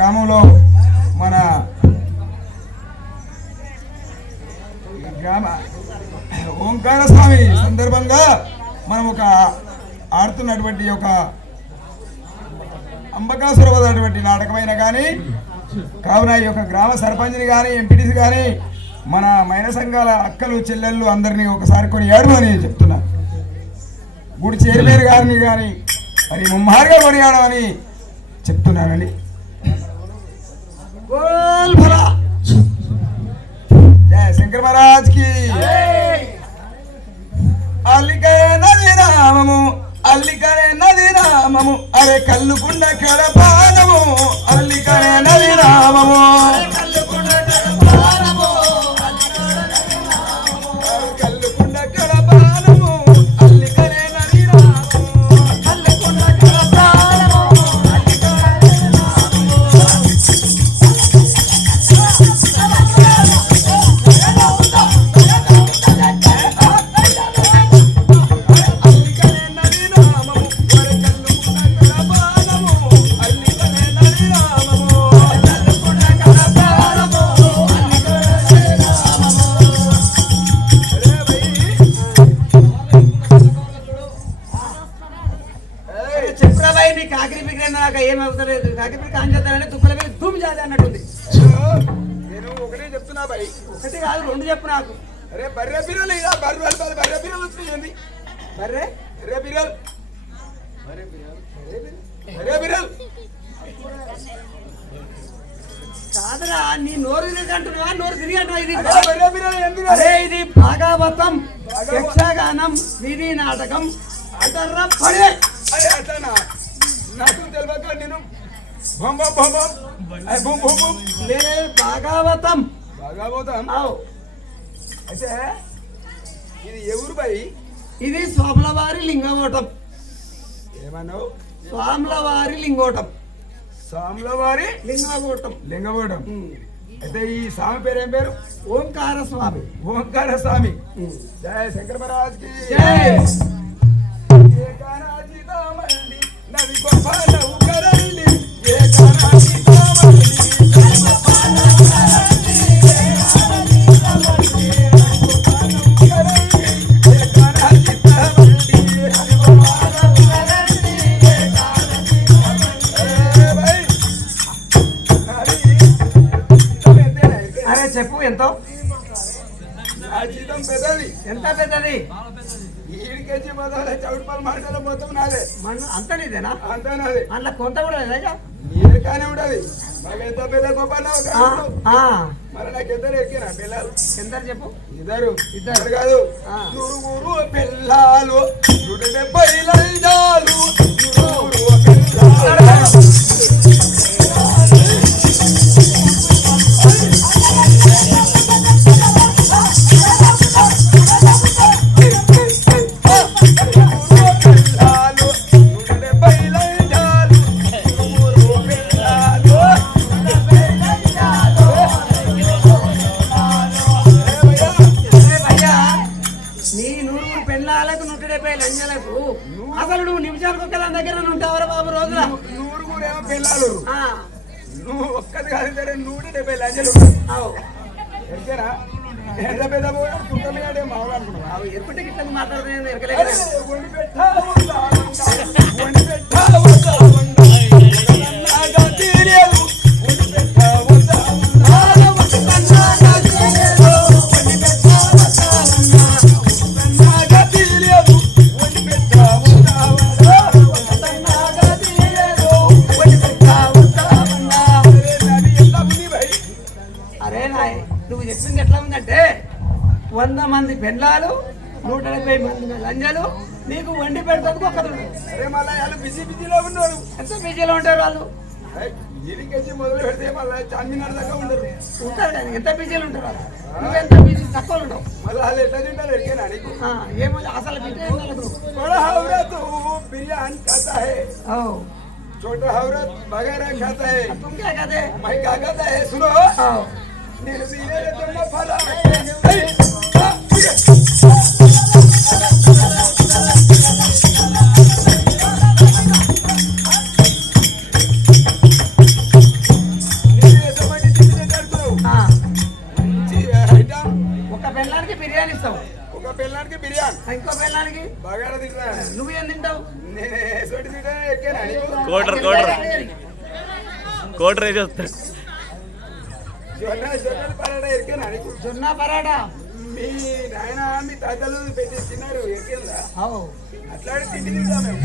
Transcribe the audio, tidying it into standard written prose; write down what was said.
గ్రామంలో మన గ్రామ ఓంకార స్వామి సందర్భంగా మనం ఒక ఆడుతున్నటువంటి ఒక అంబకాసురవదటువంటి నాటకమైన కానీ కావున ఈ యొక్క గ్రామ సర్పంచ్ని కానీ ఎంపీటీసీ కానీ మన మైన సంఘాల అక్కలు చెల్లెళ్ళు అందరినీ ఒకసారి కొని ఏడమని చెప్తున్నా. గుడి చైర్మన్ గారిని కానీ మరి ముమ్మారుగా కొనియాడమని చెప్తున్నానండి. जय शंकर महाराज की अल्लिकरे नदी राममु अल्लिकरे नदी राममु अरे कल्लुकुंड कड़पानमु अल्लिकरे नदी राममु कल्लुकुंड कड़पानमु अल्लिकरे नदी राममु कल्लुकुंड कड़पानमु ఏమవుతలేదు కాకిపిడి కాని చేస్తానంటే తుప్పల మీద దుమ్ జాలి అన్నట్టుంది. నేను ఒకటే చెప్తున్నా బాయ్, ఒకటి కాదు రెండు చెప్పు నాకు. అరే బర్రె బిర్రలు ఇలా బర్రె బిర్రలు వచ్చింది. బర్రె బర్రె బిర్రలు బర్రె బిర్రలు కాదురా, నీ నోరు తిరిగి అంటున్నా నోరు తిరిగి అంటున్నా. అరే ఇది భాగవతం యక్షగానం వీధి నాటకం అంటారా పడే నాకు తెలియక నేను భాగవతం భాగవతం అయితే ఇది ఎవరు బాయ్? ఇది స్వాములవారి లింగోటం. ఏమన్నావు? స్వాములవారి లింగోటం. స్వాములవారి లింగోటం లింగోటం. అయితే ఈ స్వామి పేరు ఏం పేరు? ఓంకార స్వామి. ఓంకార స్వామి. జయ శంకర మహారాజ్ కి జై. నది గొప్ప నౌకరండి ఏ కానాది కావండి గొప్ప నౌకరండి ఏ కానాది కావండి ఏ కానాది కావండి గొప్ప నౌకరండి ఏ కానాది కావండి. ఏ భాయ్ అరే చెప్పు ఎంతో? ఆ జీతం పెద్దది. ఎంత పెద్దది? ఈడికేజీ మొదలు చౌటుపల్లి మార్కెట్ మొత్తం నాదే. అంత నీదేనా? అంతా నాదే. అందులో కొంత కూడా లేదా? నీరు కానీ ఉండదు. మాకు ఎంత పెద్ద గొప్ప మరి నాకు ఇద్దరు ఎక్కినా పిల్లలు. ఎంత చెప్పు? ఇద్దరు కాదు, నూరుగురు పిల్లలు 170 లంజాలు. నూరుగురు పిల్లలు అసలు నువ్వు నిమిషానికి ఒక్క దాని దగ్గర ఉంటావరా బాబు? రోజున నూరుగురేమో పిల్లలు, నువ్వు ఒక్కది కాదు సరే 170 లంజలు. ఎరికేనా? ఎంత పెద్ద చుట్టమిగాడే మామూలు అనుకున్నావు. ఎప్పటి గిట్ల మాట్లాడుతున్నాను ఎరకలేదు. నువ్వు చెప్పింది ఎట్లా ఉందంటే 100 మంది పెళ్ళాలు 170 మంది లంజలు నీకు వండి పెడతానికి ఒక్కడు. అరే మళ్ళీ వాళ్ళు బిజీలో ఉన్నారు. ఎంత బిజీలో ఉంటారు వాళ్ళు? మొదలు పెడితే మళ్ళీ చార్మినార్ దాకా ఉండరు. ఉంటారు కానీ ఎంత బిజీలు ఉంటారు వాళ్ళు. నువ్వెంత బిజీ తక్కువ ఉండవు. మళ్ళీ వాళ్ళు ఎట్లా తింటారు ఎరికేనా నీకు? ఏమో అసలు బड़ा औरत बिरयानी खाता है, छोटा औरत बगैरा खाता है. तुम क्या खाते? मैं क्या खाता है सुनो. నేను తీరే దమ్మ ఫలా చేస్తావు? ఒక పిల్లానికి బిర్యానీ, ఇంకో పిల్లానికి బగారా తింటా. నువ్వేం తింటావు? నేను సోటి తింటా ఎక్కేనా నీకు? కోటర్ వేసేస్తా. జొన్నలు పరాడా ఎక్కేనా నీకు? జొన్న పరాటా మీ నాయన మీ తాతలు పెట్టి తిన్నారు ఎక్కేందా? అవు అట్లాంటి తిండి తింటాం మేము.